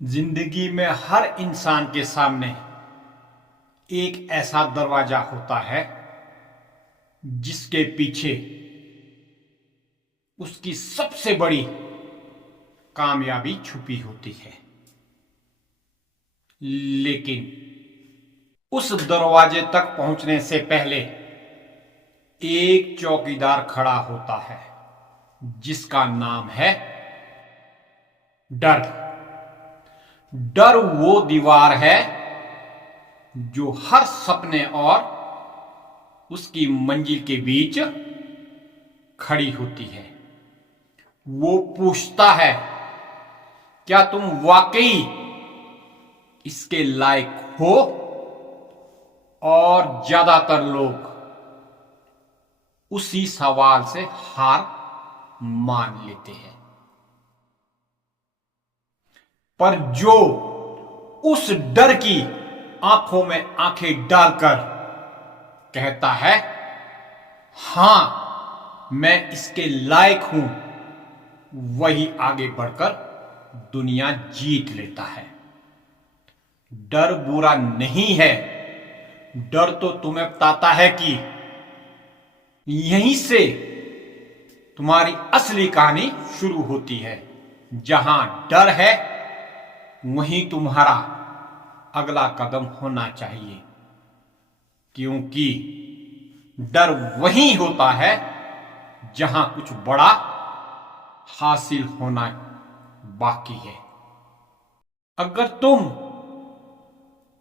जिंदगी में हर इंसान के सामने एक ऐसा दरवाजा होता है जिसके पीछे उसकी सबसे बड़ी कामयाबी छुपी होती है। लेकिन उस दरवाजे तक पहुंचने से पहले एक चौकीदार खड़ा होता है जिसका नाम है डर। डर वो दीवार है जो हर सपने और उसकी मंजिल के बीच खड़ी होती है। वो पूछता है, क्या तुम वाकई इसके लायक हो? और ज्यादातर लोग उसी सवाल से हार मान लेते हैं। पर जो उस डर की आंखों में आंखें डालकर कहता है, हां मैं इसके लायक हूं, वही आगे बढ़कर दुनिया जीत लेता है। डर बुरा नहीं है। डर तो तुम्हें बताता है कि यहीं से तुम्हारी असली कहानी शुरू होती है। जहां डर है वहीं तुम्हारा अगला कदम होना चाहिए, क्योंकि डर वहीं होता है जहां कुछ बड़ा हासिल होना बाकी है। अगर तुम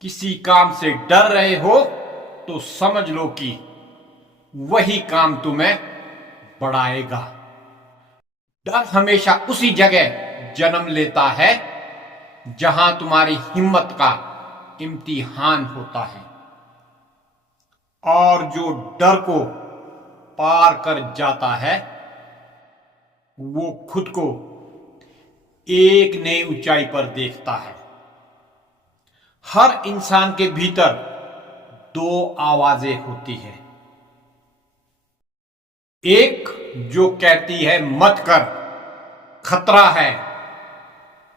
किसी काम से डर रहे हो तो समझ लो कि वही काम तुम्हें बढ़ाएगा। डर हमेशा उसी जगह जन्म लेता है जहां तुम्हारी हिम्मत का इम्तिहान होता है। और जो डर को पार कर जाता है वो खुद को एक नई ऊंचाई पर देखता है। हर इंसान के भीतर दो आवाजें होती हैं। एक जो कहती है मत कर, खतरा है,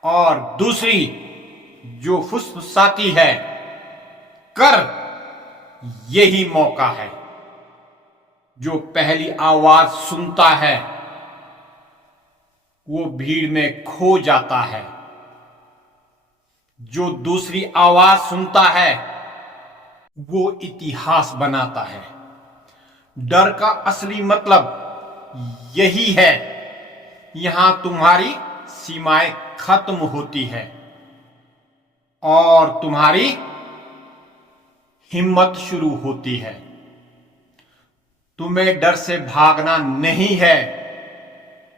और दूसरी जो फुसफुसाती है, कर, यही मौका है। जो पहली आवाज सुनता है वो भीड़ में खो जाता है। जो दूसरी आवाज सुनता है वो इतिहास बनाता है। डर का असली मतलब यही है। यहां तुम्हारी सीमाएं खत्म होती है और तुम्हारी हिम्मत शुरू होती है। तुम्हें डर से भागना नहीं है,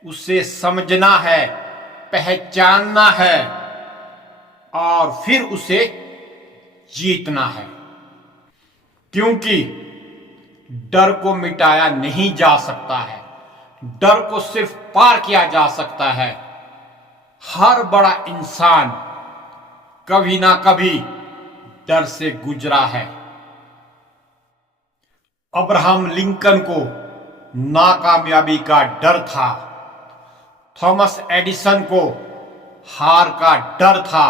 उसे समझना है, पहचानना है और फिर उसे जीतना है। क्योंकि डर को मिटाया नहीं जा सकता है, डर को सिर्फ पार किया जा सकता है। हर बड़ा इंसान कभी ना कभी डर से गुजरा है। अब्राहम लिंकन को नाकामयाबी का डर था। थॉमस एडिसन को हार का डर था।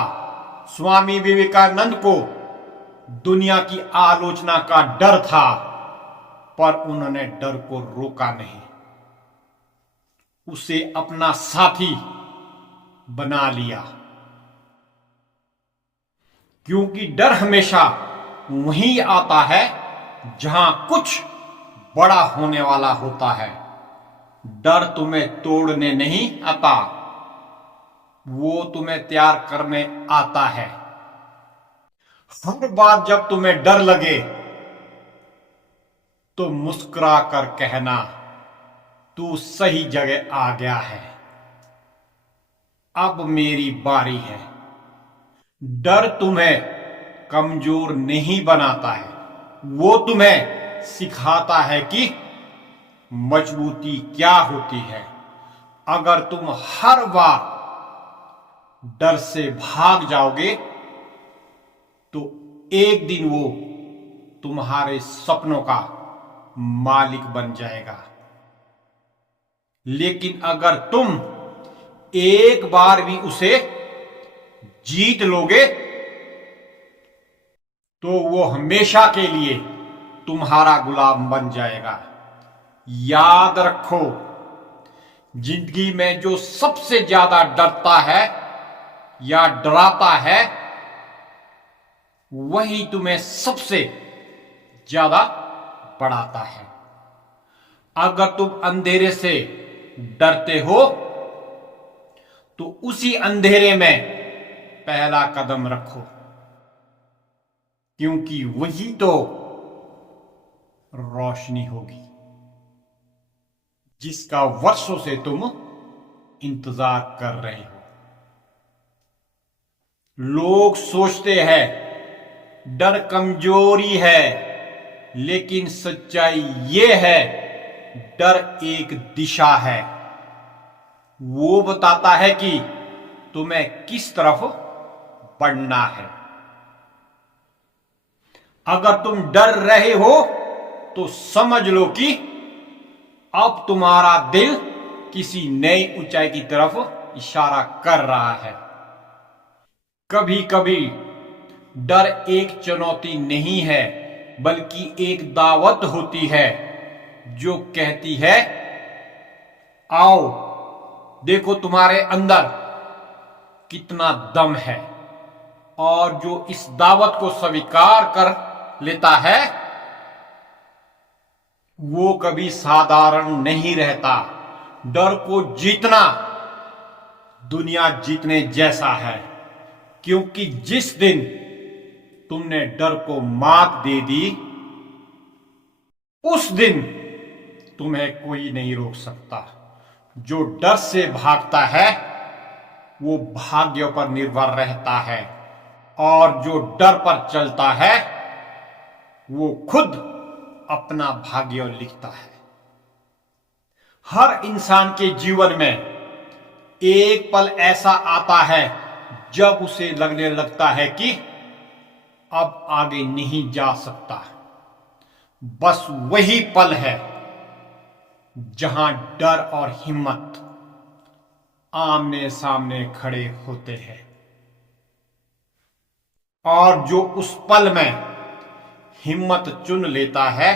स्वामी विवेकानंद को दुनिया की आलोचना का डर था, पर उन्होंने डर को रोका नहीं, उसे अपना साथी बना लिया। क्योंकि डर हमेशा वहीं आता है जहां कुछ बड़ा होने वाला होता है। डर तुम्हें तोड़ने नहीं आता, वो तुम्हें तैयार करने आता है। हर बार जब तुम्हें डर लगे तो मुस्कुरा कर कहना, तू सही जगह आ गया है, अब मेरी बारी है। डर तुम्हें कमजोर नहीं बनाता है, वो तुम्हें सिखाता है कि मजबूती क्या होती है। अगर तुम हर बार डर से भाग जाओगे तो एक दिन वो तुम्हारे सपनों का मालिक बन जाएगा। लेकिन अगर तुम एक बार भी उसे जीत लोगे तो वो हमेशा के लिए तुम्हारा गुलाम बन जाएगा। याद रखो, जिंदगी में जो सबसे ज्यादा डरता है या डराता है, वही तुम्हें सबसे ज्यादा बढ़ाता है। अगर तुम अंधेरे से डरते हो तो उसी अंधेरे में पहला कदम रखो, क्योंकि वही तो रोशनी होगी जिसका वर्षों से तुम इंतजार कर रहे हो। लोग सोचते हैं डर कमजोरी है, लेकिन सच्चाई ये है डर एक दिशा है। वो बताता है कि तुम्हें किस तरफ बढ़ना है। अगर तुम डर रहे हो तो समझ लो कि अब तुम्हारा दिल किसी नई ऊंचाई की तरफ इशारा कर रहा है। कभी कभी डर एक चुनौती नहीं है, बल्कि एक दावत होती है जो कहती है, आओ देखो तुम्हारे अंदर कितना दम है। और जो इस दावत को स्वीकार कर लेता है वो कभी साधारण नहीं रहता। डर को जीतना दुनिया जीतने जैसा है, क्योंकि जिस दिन तुमने डर को मात दे दी, उस दिन तुम्हें कोई नहीं रोक सकता। जो डर से भागता है वो भाग्य पर निर्भर रहता है, और जो डर पर चलता है वो खुद अपना भाग्य लिखता है। हर इंसान के जीवन में एक पल ऐसा आता है जब उसे लगने लगता है कि अब आगे नहीं जा सकता। बस वही पल है जहां डर और हिम्मत आमने सामने खड़े होते हैं, और जो उस पल में हिम्मत चुन लेता है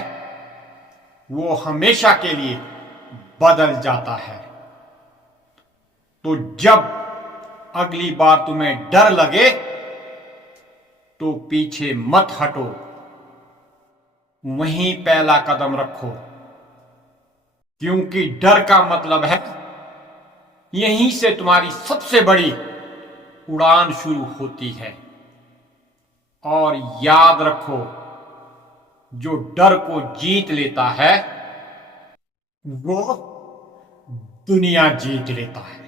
वो हमेशा के लिए बदल जाता है। तो जब अगली बार तुम्हें डर लगे तो पीछे मत हटो, वहीं पहला कदम रखो, क्योंकि डर का मतलब है यहीं से तुम्हारी सबसे बड़ी उड़ान शुरू होती है। और याद रखो, जो डर को जीत लेता है वो दुनिया जीत लेता है।